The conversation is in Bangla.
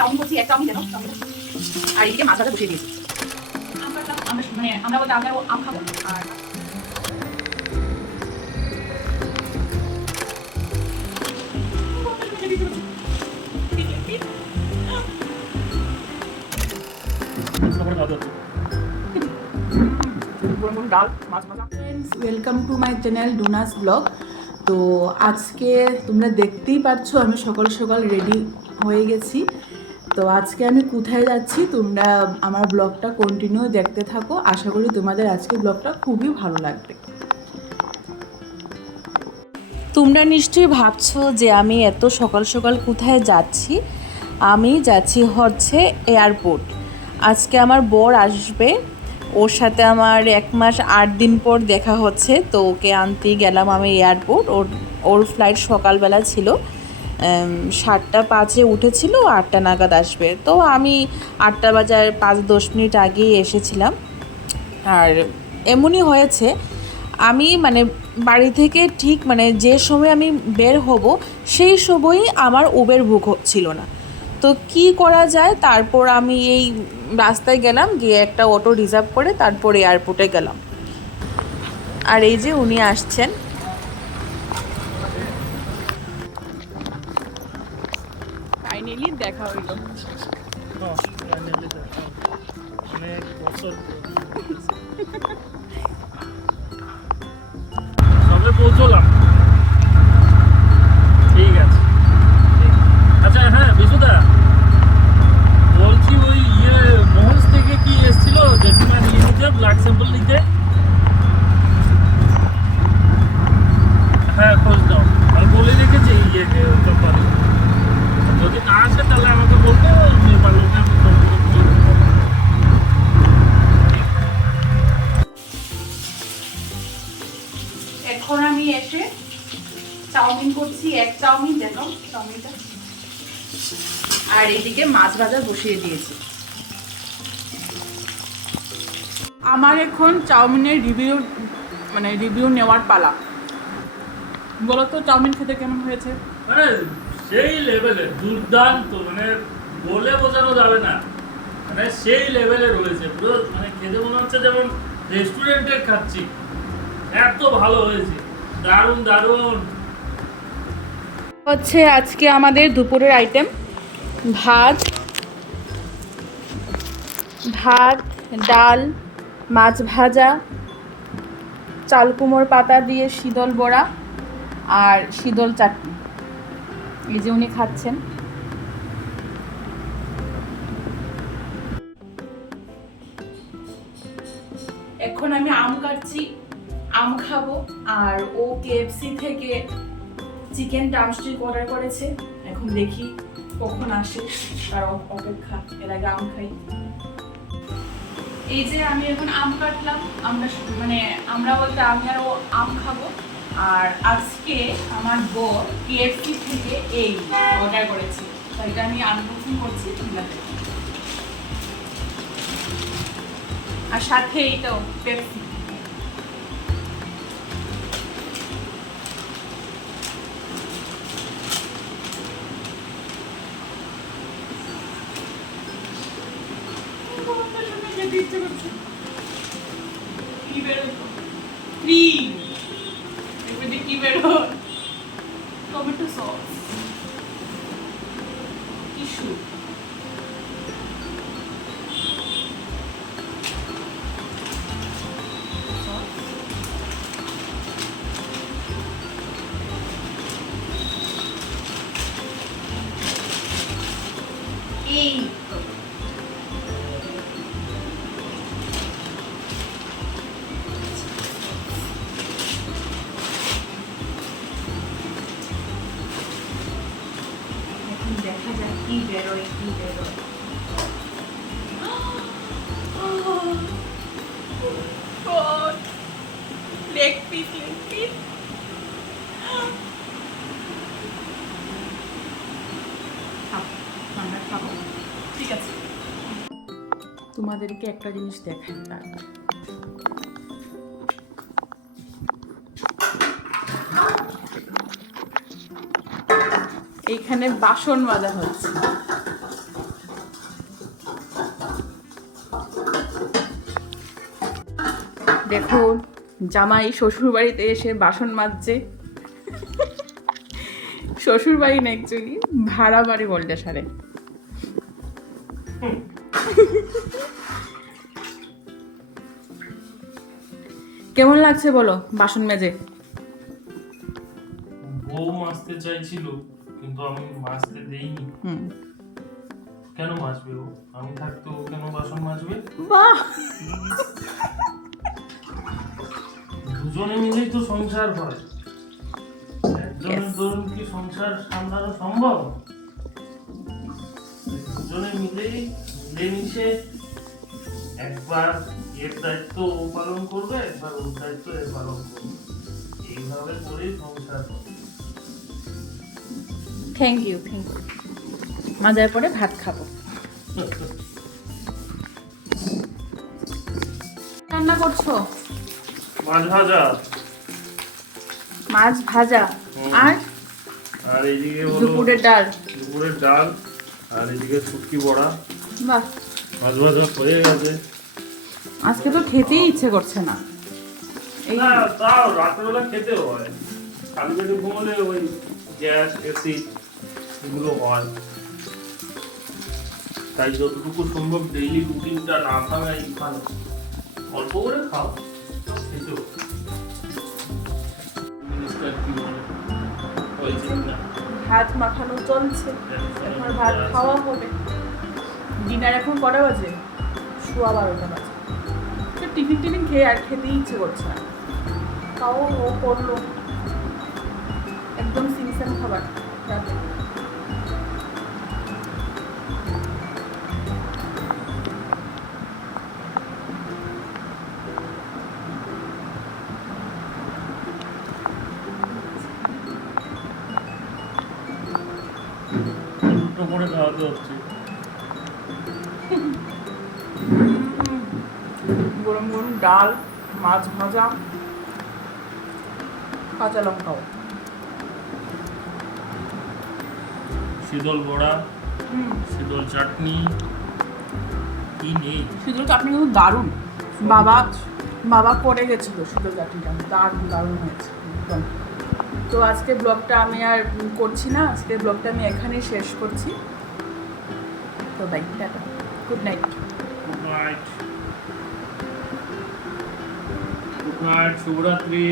চাউমিন করছি, এক চাউমিন দেবো আর এদিকে মাছ ভাজা বসিয়ে দিয়েছি। আমরা বলতে আমরা আম খাবো আর welcome to my channel Dona's blog. তো আজকে তোমরা দেখতেই পাচ্ছ আমি সকাল সকাল রেডি হয়ে গেছি। তো আজকে আমি কোথায় যাচ্ছি তোমরা আমার ব্লগটা কন্টিনিউ দেখতে থাকো। আশা করি তোমাদের আজকে ব্লগটা খুবই ভালো লাগবে। তোমরা নিশ্চয়ই ভাবছো যে আমি এত সকাল সকাল কোথায় যাচ্ছি। আমি যাচ্ছি হচ্ছে এয়ারপোর্ট। আজকে আমার বর আসবে, ওর সাথে আমার 1 মাস 8 দিন পর দেখা হচ্ছে। তো ওকে আনতেই গেলাম আমি এয়ারপোর্ট। ওর ফ্লাইট সকালবেলা ছিল, 7টা 5-এ উঠেছিল, 8টা নাগাদ আসবে। তো আমি 8টা বাজার 5-10 মিনিট আগেই এসেছিলাম। আর এমনই হয়েছে, আমি বাড়ি থেকে ঠিক যে সময় আমি বের হব সেই সময়ই আমার উবের বুক ছিল না। তো কি করা যায়, তারপর আমি এই রাস্তায় গেলাম, গিয়ে একটা অটো রিজার্ভ করে তারপর এয়ারপোর্টে গেলাম। আর এই যে উনি আসছেন। ফাইনালি দেখা হইল। সবে পৌঁছলাম। ঠিক আছে। আচ্ছা হ্যাঁ বিশুদা, বলছি ওই মহেশ থেকে কি এসেছিল জেঠিমার নিতে ব্লাড স্যাম্পল নিতে? হ্যাঁ খোঁজ দাও, আমি বলে রেখেছি ব্যাপারে। যদি না আসে তাহলে আমাকে বলবো, নেপালকে আমি ফোন করে বলে দেবো। এখন আমি এসে চাউমিন করছি, এক চাউমিন দেখো চাউমিনটা, আর এইদিকে মাছ ভাজা বসিয়ে দিয়েছি। আমার এখন চাউমিনের রিভিউ নেওয়ার পালা। বলো তো চাউমিন খেতে কেমন হয়েছে? সেই লেভেলের দুর্দান্ত, বলে বোঝানো যাবে না, সেই লেভেলের হয়েছে পুরো। খেতে মনে হচ্ছে যেমন রেস্টুরেন্টে খাচ্ছি, এত ভালো হয়েছে, দারুণ দারুণ। হচ্ছে আজকে আমাদের দুপুরের আইটেম ভাত, ডাল, মাছ ভাজা, চাল কুমড়োর পাতা দিয়ে শীতল বড়া আর শীতল চাটনি। এই যে উনি খাচ্ছেন। এখন আমি আম কাটছি, আম খাবো। আর ও কেএফসি থেকে চিকেন ড্রামস্টিক অর্ডার করেছে, এখন দেখি কখন আসে, তার অপেক্ষা। এর আগে আম খাই। এই যে আমি এখন আম কাটলাম, আমরা বলতে আমি আর ও আম খাবো। আর আজকে আমার বর কেএফসি থেকে এই অর্ডার করেছে, তো এটা আমি আনবক্সিং করছি। আর সাথে এইটাও পেপসি। টমেটো সস, টিস্যু, এই দেখা যাক কি বেরোয়। লেগ পিস ঠিক আছে। তোমাদেরকে একটা জিনিস দেখাই, তারপর এইখানে বাসন মাজা হচ্ছে। দেখুন জামাই শ্বশুর বাড়িতে এসে বাসন মাজছে। শ্বশুর বাড়ি না, অ্যাকচুয়ালি ভাড়া বাড়ি বলতে সারে। কেমন লাগছে বলো বাসন মেজে? বউ মাজতে চাইছিল কিন্তু আমি মাজতে দেইনি। কেন মাজবে ও? আমি থাকতে ও কেন বাসন মাজবে? বাহ, দুজনে মিলেই তো সংসার হয়, একজনের ধরুন কি সংসার সামলানো সম্ভব? দুজনে মিলেই মিলেমিশে একবার এর দায়িত্ব ও পালন করবে, একবার ওর দায়িত্ব এ পালন করবে, এইভাবে করেই সংসার হয়। Thank you. মাজার পরে ভাত খাবো। রান্না করছো? মাছ ভাজা। মাছ ভাজা আর আর এইদিকে হলো দুপুরের ডাল। দুপুরের ডাল, আর এদিকে শুটকি বড়া। বাহ, মাছ ভাজা হয়ে গেছে। আজকে তো খেতেই ইচ্ছে করছে না। এই না তাও রাত্রেবেলা খেতে হয়, খালি পেটে ঘুমোলে ওই গ্যাস অ্যাসিড এগুলো হয়, তাই যতটুকু সম্ভব ডেইলি রুটিনটা না ভাঙাই ভালো। অল্প করে খাও, খেতেও। মিনিস্টার কি বলে হয়েছে না? ভাত মাখানো চলছে, এখন ভাত খাওয়া হবে। ডিনার এখন কটা বাজে? 12:15 বাজে। তো টিফিন খেয়ে আর খেতেই ইচ্ছে করছে না। তাও ও করলো একদম সিমসাম খাবার রাতে। দুটো করে খাওয়াতে হচ্ছে। গরম গরম ডাল, মাছ ভাজা, কাঁচা লঙ্কাও। শীতল বড়া, শীতল চাটনি, কি নেই? শীতল চাটনি কিন্তু দারুণ। বাবা করে গেছিল শীতল চাটনিটা, দারুণ হয়েছে একদম। তো আজকে ব্লগটা আমি আর করছি না, আজকে ব্লগটা আমি এখানেই শেষ করছি। তো bye, tata, good night. Good night, good night, শুভরাত্রি।